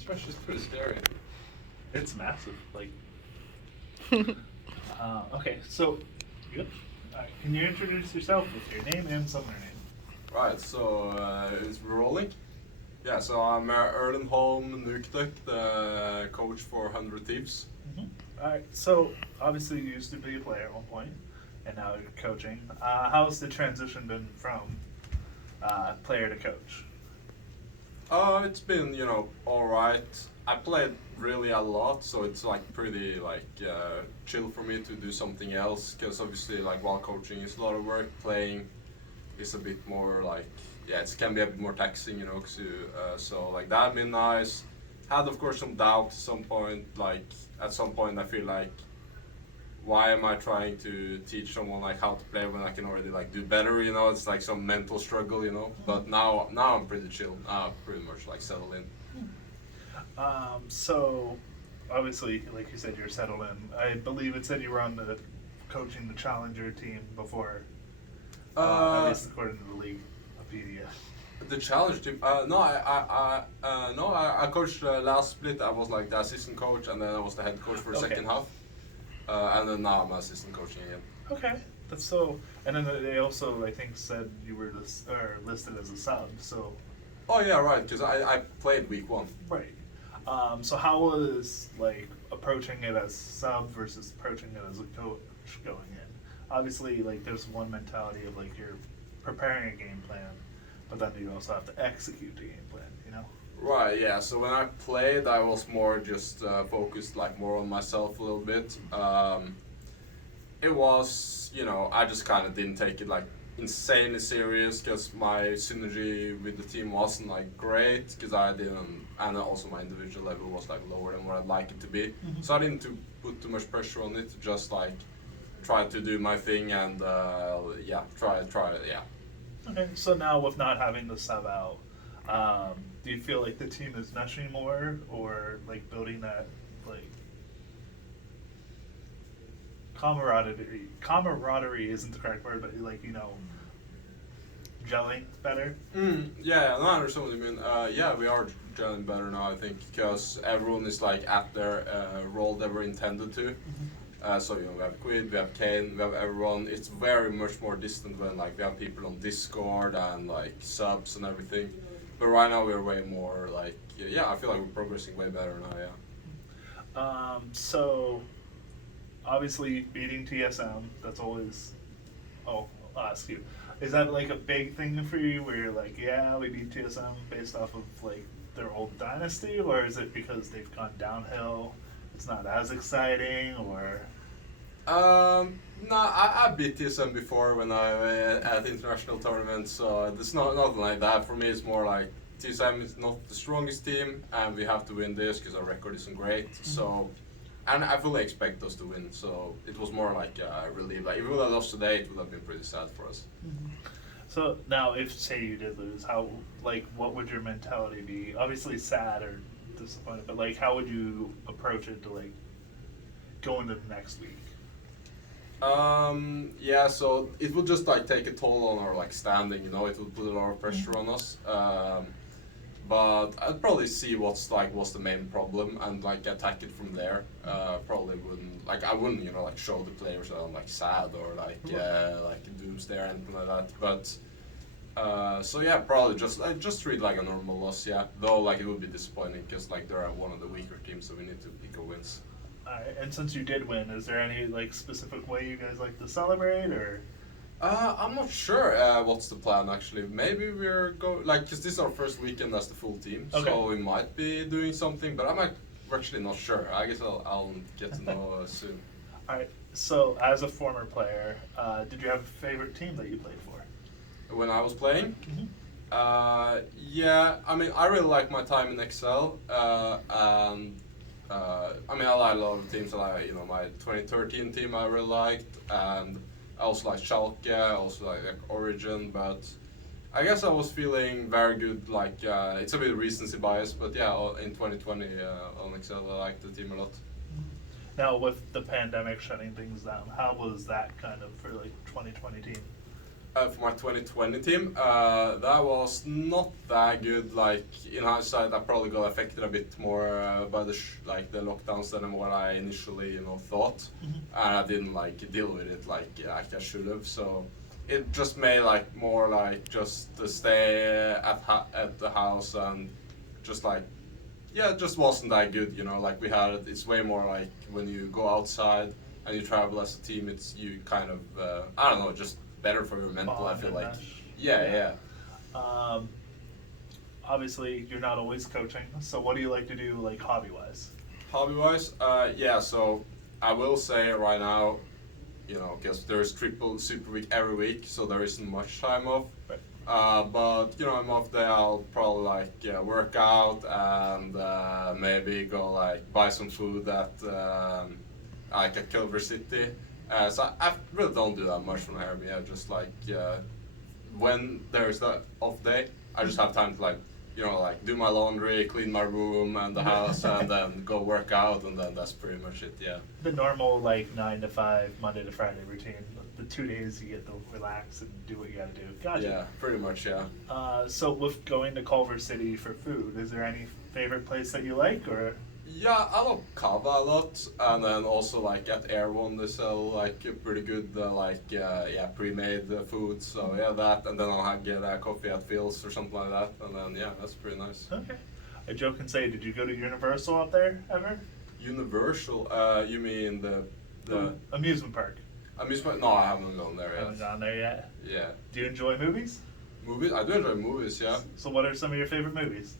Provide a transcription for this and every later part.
Especially, it's pretty scary. It's massive. Like, okay, so good. All right, can you introduce yourself with your name and summoner name? Right, so it's rolling. Yeah, so I'm Holm Nukeduck, the coach for 100 Thieves. All right, so obviously you used to be a player at one point, and now you're coaching. How's the transition been from player to coach? It's been, all right. I played really a lot, so it's like pretty chill for me to do something else. Because obviously, like while coaching is a lot of work, playing is a bit more it can be a bit more taxing, 'cause so like that'd been nice. Had of course some doubt at some point. Like at some point, I feel like, why am I trying to teach someone like how to play when I can already like do better? It's like some mental struggle, But now I'm pretty chill. Now I'm pretty much like settled in. So obviously, like you said, you're settled in. I believe it said you were on the coaching the challenger team before, at least according to the Leaguepedia. The challenge team. No, I coached last split. I was like the assistant coach, and then I was the head coach for the second half. And then now I'm assistant coaching again. Okay, that's so. And then they also, I think, said you were listed as a sub. So. Oh yeah, right. Because I played week 1. Right. So how was like approaching it as sub versus approaching it as a coach going in? Obviously, like there's one mentality of like you're preparing a game plan, but then you also have to execute the game plan. Right, yeah. So when I played, I was more just focused like more on myself a little bit. It was, I just kind of didn't take it like insanely serious because my synergy with the team wasn't like great because I didn't, and also my individual level was like lower than what I'd like it to be. Mm-hmm. So I didn't put too much pressure on it. Just like try to do my thing and try it. Yeah. Okay, so now with not having the sub out, do you feel like the team is meshing more, or like building that like camaraderie? Camaraderie isn't the correct word, but like gelling better. Yeah, no, I understand what you mean. Yeah, we are gelling better now, I think, because everyone is like at their role they were intended to. So we have Quid, we have Kane, we have everyone. It's very much more distant when like we have people on Discord and like subs and everything. But right now we're way more like I feel like we're progressing way better now. Yeah. So obviously beating TSM, that's always. Oh, I'll ask you. Is that like a big thing for you, where you're like, yeah, we beat TSM based off of like their old dynasty, or is it because they've gone downhill? It's not as exciting, or. No, I beat TSM before when I at international tournaments, so it's nothing like that. For me, it's more like TSM is not the strongest team, and we have to win this because our record isn't great. So, and I fully expect us to win. So it was more like a relief. Like if we would have lost today, it would have been pretty sad for us. So now, if say you did lose, what would your mentality be? Obviously sad or disappointed, but like how would you approach it to like go into the next week? So it would just like take a toll on our like standing, it would put a lot of pressure on us. But I'd probably see what's the main problem and like attack it from there. Probably wouldn't I wouldn't like show the players that I'm like sad or like doomsday or anything like that. But so yeah, probably just treat like a normal loss. Yeah, though like it would be disappointing because like they're one of the weaker teams, so we need to pick up wins. And since you did win, is there any like specific way you guys like to celebrate, or? I'm not sure what's the plan actually. Maybe we're because this is our first weekend as the full team, Okay. So we might be doing something, but we're actually not sure. I guess I'll get to know soon. All right. So as a former player, did you have a favorite team that you played for? When I was playing, yeah. I mean, I really like my time in Excel, and I like a lot of teams. My 2013 team I really liked, and I also like Schalke, I also like Origin, but I guess I was feeling very good. It's a bit recency bias, but yeah, in 2020 on Excel, I liked the team a lot. Now with the pandemic shutting things down, how was that kind of for like 2020 team? For my 2020 team, that was not that good. Like in hindsight, I probably got affected a bit more by the like the lockdowns than what I initially thought, and I didn't like deal with it like I should have. So it just made like more like just to stay at the house and just like yeah, it just wasn't that good. Like we had it's way more like when you go outside and you travel as a team, it's you kind of I don't know just better for your mental. I feel like, yeah. Obviously, you're not always coaching. So, what do you like to do, like hobby-wise? Hobby-wise, yeah. So I will say right now, because there's triple super week every week, so there isn't much time off. Right. But I'm off day. I'll probably like work out and maybe go like buy some food at like at Culver City. So I really don't do that much from here. Yeah, just like when there's the off day, I just have time to like like do my laundry, clean my room and the house, and then go work out, and then that's pretty much it. Yeah. The normal like 9 to 5 Monday to Friday routine. The 2 days you get to relax and do what you got to do. Gotcha. Yeah, pretty much. Yeah. So with going to Culver City for food, is there any favorite place that you like, or? Yeah, I love Kava a lot, and then also like at Air One they sell like pretty good pre-made food. So yeah, that, and then I'll get coffee at Phil's or something like that, and then yeah, that's pretty nice. Okay. I joke and say, did you go to Universal up there ever? Universal? You mean the amusement park? Amusement? No, I haven't gone there yet. Haven't gone there yet. Yeah. Do you enjoy movies? Movies? I do enjoy movies. Yeah. So what are some of your favorite movies?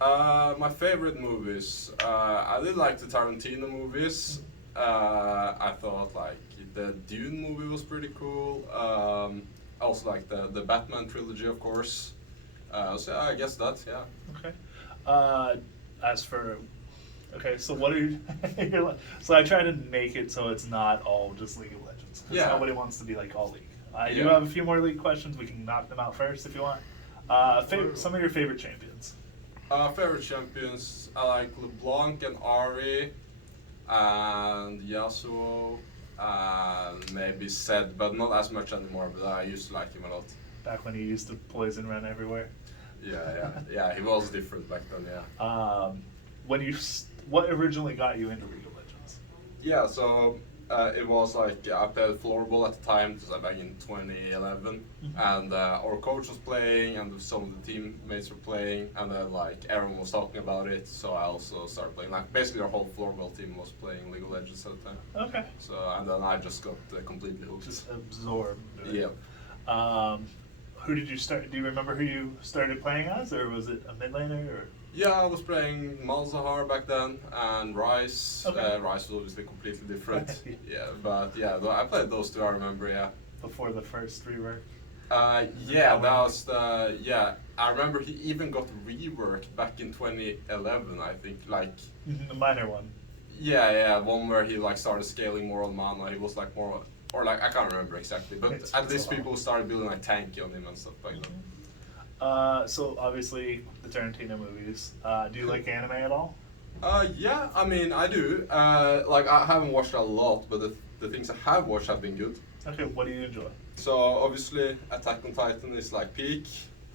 My favorite movies. I did like the Tarantino movies. I thought like the Dune movie was pretty cool. I also like the Batman trilogy, of course. So I guess that, yeah. Okay. So what are you? So I try to make it so it's not all just League of Legends. 'Cause nobody wants to be like all League. I do have a few more League questions. We can knock them out first if you want. Some of your favorite champions. Favorite champions, I like LeBlanc and Ari, and Yasuo, and maybe Zed, but not as much anymore, but I used to like him a lot. Back when he used to poison run everywhere? Yeah, he was different back then, yeah. What originally got you into League of Legends? Yeah, so it was like I played floorball at the time, so back in 2011, and our coach was playing, and some of the teammates were playing, and then like everyone was talking about it, so I also started playing. Like basically our whole floorball team was playing League of Legends at the time. Okay. So and then I just got completely hooked. Just absorbed. Yeah. Who did you start? Do you remember who you started playing as, or was it a mid laner? Or? Yeah, I was playing Malzahar back then, and Rice. Okay. Rice was obviously completely different. Yeah, but yeah, I played those two. I remember. Yeah. Before the first rework. Yeah, that was the I remember he even got reworked back in 2011. I think like. The minor one. Yeah, one where he like started scaling more on mana. He was like more, or like I can't remember exactly, but at least people started building like tanky on him and stuff like that. So obviously the Tarantino movies. Do you like anime at all? Yeah, I mean I do. Like I haven't watched a lot, but the things I have watched have been good. Okay, what do you enjoy? So obviously Attack on Titan is like peak.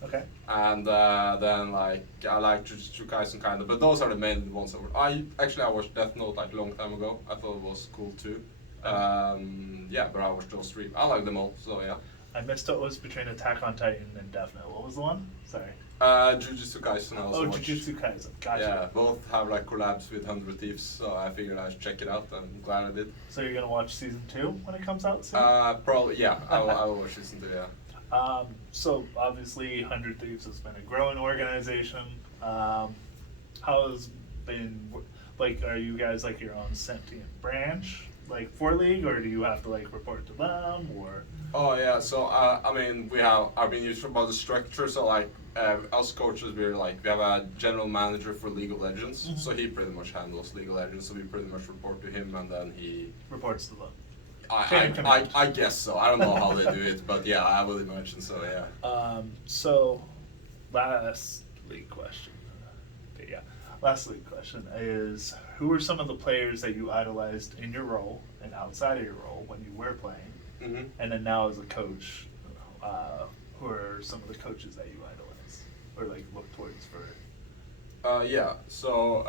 Okay. And then like I like Jujutsu Kaisen kind of, but those are the main ones. I watched Death Note like a long time ago. I thought it was cool too. Yeah, but I watched those three. I like them all, so yeah. I missed what was between Attack on Titan and Death Note. What was the one? Sorry. Jujutsu Kaisen I also watched. Jujutsu Kaisen. Gotcha. Yeah, both have like collabs with 100 Thieves, so I figured I should check it out. I'm glad I did. So you're gonna watch season 2 when it comes out soon? Probably, yeah. I will watch season 2, yeah. So obviously 100 Thieves has been a growing organization. How has been, like, are you guys like your own sentient branch, like for League, or do you have to like report to them, or? Oh yeah, so I mean I've been used about the structure, so like us coaches we have a general manager for League of Legends, so he pretty much handles League of Legends, so we pretty much report to him and then he reports to them. I guess so. I don't know how they do it, but yeah, I would imagine so. Yeah. So, last league question. Yeah, last league question is: who are some of the players that you idolized in your role and outside of your role when you were playing, and then now as a coach? who are some of the coaches that you idolize or like look towards for? Yeah. So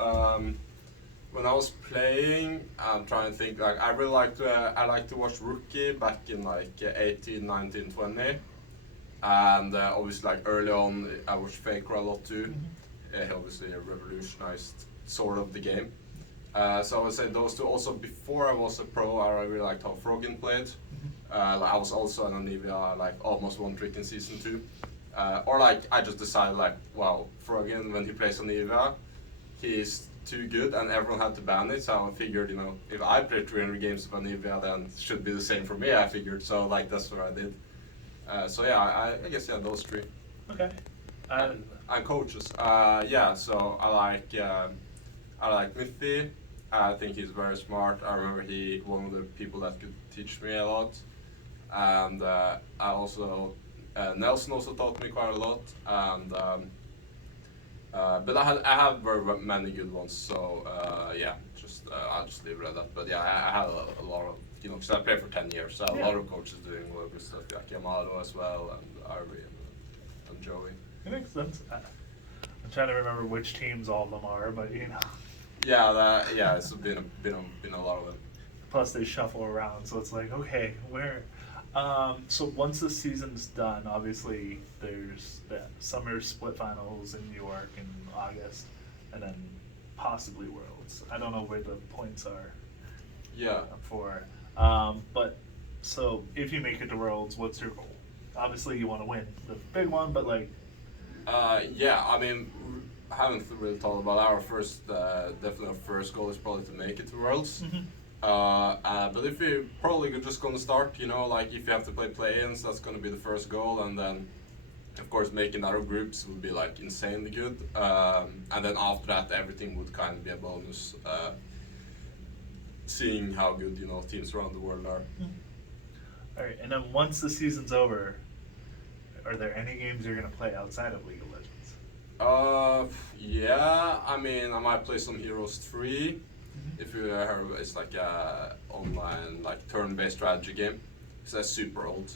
when I was playing, I'm trying to think. Like I really like to. I like to watch Rookie back in like 18, 19, 20. And obviously, like early on, I watched Faker a lot too. He obviously revolutionized sort of the game. So I would say those two. Also, before I was a pro, I really liked how Froggen played. Like I was also an Anivia, like almost one trick in season 2. Or like I just decided like, wow, Froggen when he plays Anivia, he's too good, and everyone had to ban it. So I figured, if I play 300 games of Anivia, then it should be the same for me. I figured, so like that's what I did. So yeah, I guess those 3. Okay. And coaches. Yeah, so I like Mithy. I think he's very smart. I remember he one of the people that could teach me a lot. And I also Nelson also taught me quite a lot. And but I have very many good ones. So yeah, I'll just leave it at that. But yeah, I had a lot of because I played for 10 years. So a lot of coaches doing a lot of good stuff. Like Yamado as well, and Arby and Joey. It makes sense. I'm trying to remember which teams all of them are, but Yeah, it's been a lot of them. Plus they shuffle around, so it's like, okay, where? So once the season's done, obviously there's the summer split finals in New York in August, and then possibly Worlds. I don't know where the points are. Yeah. For, but so if you make it to Worlds, what's your goal? Obviously you want to win the big one, but like. Yeah, I mean, I haven't really thought about our first. Definitely our first goal is probably to make it to Worlds. But if we probably just gonna start, like if you have to play play-ins, that's gonna be the first goal, and then of course making other groups would be like insanely good. And then after that, everything would kind of be a bonus. Seeing how good teams around the world are. All right, and then once the season's over, are there any games you're gonna play outside of League of Legends? Yeah. I mean, I might play some Heroes 3. If you heard, it's like a online, like turn-based strategy game. It's super old.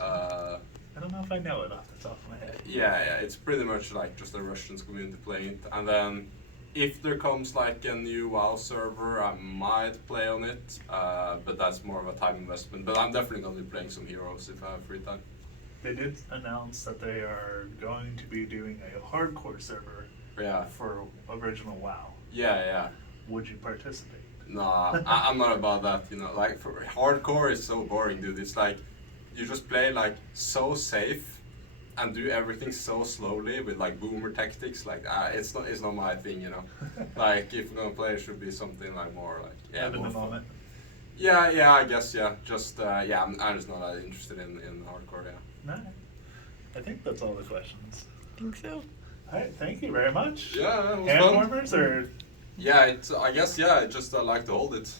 I don't know if I know it off the top of my head. Yeah, it's pretty much like just the Russians community playing it. And then, if there comes like a new WoW server, I might play on it. But that's more of a time investment. But I'm definitely gonna be playing some Heroes if I have free time. They did announce that they are going to be doing a hardcore server for original WoW. Yeah. Would you participate? Nah, I'm not about that, like for hardcore is so boring, dude. It's like you just play like so safe and do everything so slowly with like boomer tactics. Like it's not my thing, Like if we're gonna play, it should be something like more like Live in the moment. Yeah, I guess Just I'm just not that interested in hardcore. No, I think that's all the questions. I think so. All right, thank you very much. Yeah, it was Hand fun. warmers or? Yeah, I guess I just like to hold it.